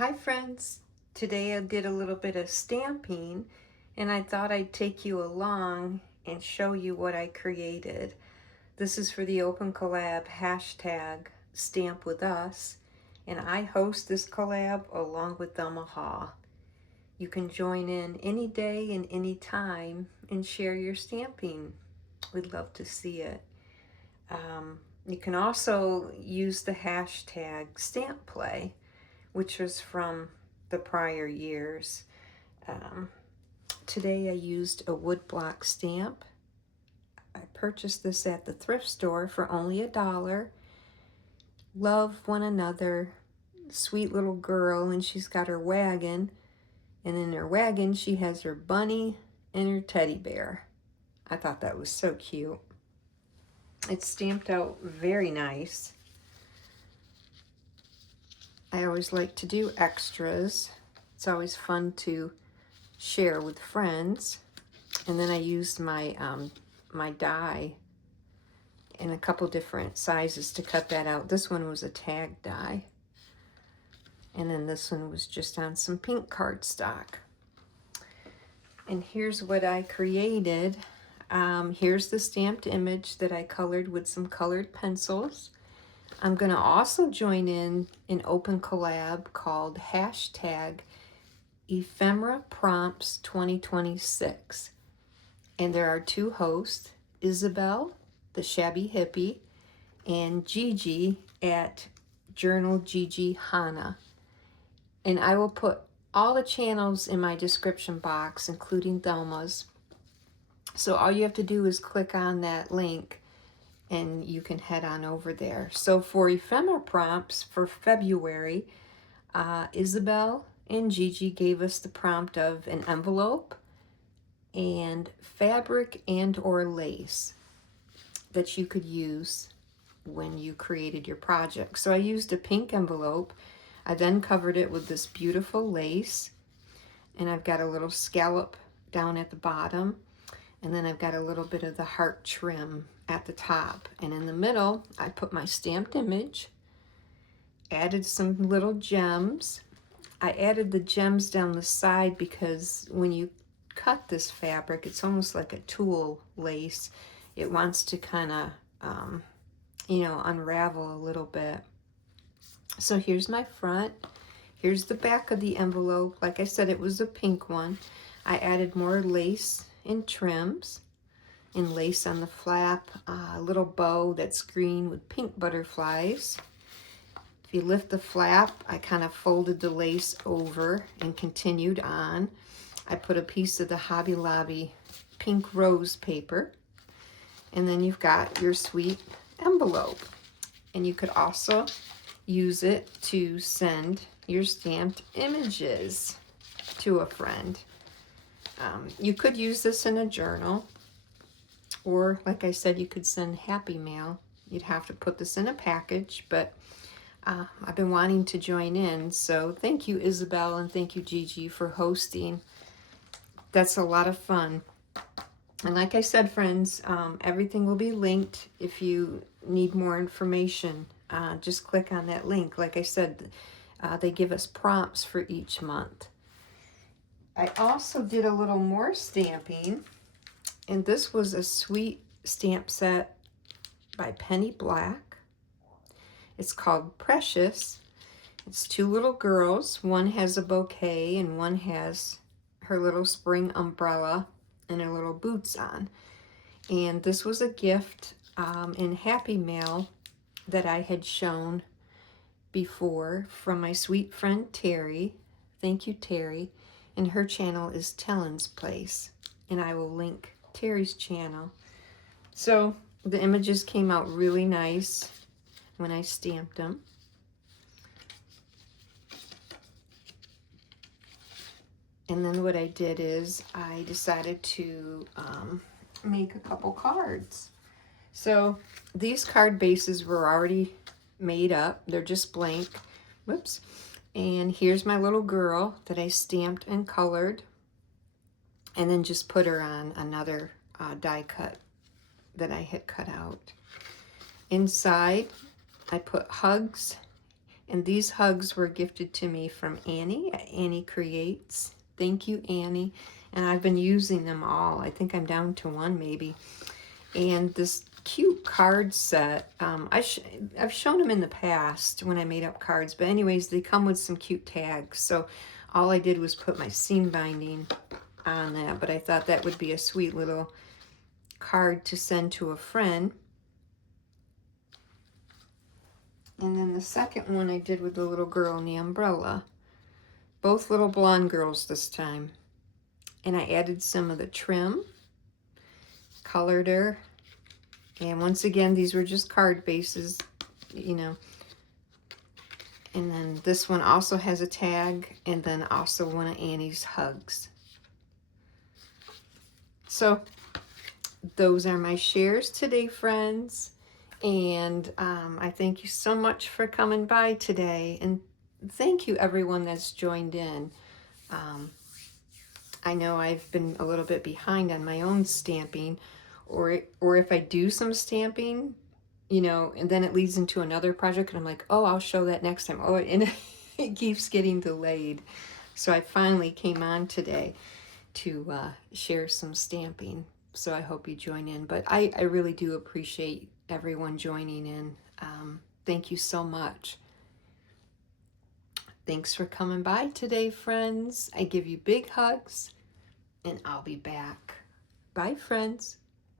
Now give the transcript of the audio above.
Hi friends, today I did a little bit of stamping and I thought I'd take you along and show you what I created. This is for the Open Collab hashtag Stamp With Us, and I host this collab along with Thelma Haw. You can join in any day and any time and share your stamping. We'd love to see it. You can also use the hashtag Stamp Play, which was from the prior years. Um, Today I used a woodblock stamp. I purchased this at the thrift store for only $1. Love one another. Sweet little girl, and she's got her wagon. And in her wagon she has her bunny and her teddy bear. I thought that was so cute. It's stamped out very nice. I always like to do extras. It's always fun to share with friends. And then I used my my die in a couple different sizes to cut that out. This one was a tag die, and then this one was just on some pink cardstock. And here's what I created. Here's the stamped image that I colored with some colored pencils. I'm gonna also join in an open collab called hashtag Ephemera Prompts 2026. And there are two hosts, Isabel, the Shabby Hippie, and Gigi at Journal Gigi Hana. And I will put all the channels in my description box, including Thelma's. So all you have to do is click on that link and you can head on over there. So for ephemera prompts for February, Isabel and Gigi gave us the prompt of an envelope and fabric and or lace that you could use when you created your project. So I used a pink envelope. I then covered it with this beautiful lace, and I've got a little scallop down at the bottom, and then I've got a little bit of the heart trim at the top. And in the middle, I put my stamped image, added some little gems. I added the gems down the side because when you cut this fabric, it's almost like a tulle lace. It wants to kind of, unravel a little bit. So here's my front. Here's the back of the envelope. Like I said, it was a pink one. I added more lace and trims and lace on the flap, a little bow that's green with pink butterflies. If you lift the flap, I kind of folded the lace over and continued on. I put a piece of the Hobby Lobby pink rose paper, and then you've got your sweet envelope. And you could also use it to send your stamped images to a friend. You could use this in a journal, or like I said, you could send happy mail. You'd have to put this in a package, but I've been wanting to join in, so thank you, Isabel, and thank you, Gigi, for hosting. That's a lot of fun. And like I said, friends, everything will be linked. If you need more information, just click on that link. Like I said, they give us prompts for each month. I also did a little more stamping, and this was a sweet stamp set by Penny Black. It's called Precious. It's two little girls. One has a bouquet and one has her little spring umbrella and her little boots on. And this was a gift in Happy Mail that I had shown before from my sweet friend Terry. Thank you, Terry. And her channel is Tellen's Place. And I will link Terry's channel. So the images came out really nice when I stamped them. And then what I did is I decided to make a couple cards. So these card bases were already made up. They're just blank. Whoops. And here's my little girl that I stamped and colored, and then just put her on another die cut that I had cut out. Inside, I put hugs And these hugs were gifted to me from Annie at Annie Creates. Thank you, Annie. And I've been using them all. I think I'm down to one maybe. And this cute card set, I've shown them in the past when I made up cards. But anyways, they come with some cute tags. So all I did was put my seam binding on that. But I thought that would be a sweet little card to send to a friend. And then the second one I did with the little girl in the umbrella. Both little blonde girls this time. And I added some of the trim, colored her. And once again, these were just card bases, you know. And then this one also has a tag, and then also one of Annie's hugs. So those are my shares today, friends. And I thank you so much for coming by today. And thank you, everyone that's joined in. I know I've been a little bit behind on my own stamping, or if I do some stamping, you know, and then it leads into another project, and I'm like, oh, I'll show that next time. Oh, and it keeps getting delayed. So I finally came on today to share some stamping. So I hope you join in. But I really do appreciate everyone joining in. Thank you so much. Thanks for coming by today, friends. I give you big hugs, and I'll be back. Bye, friends.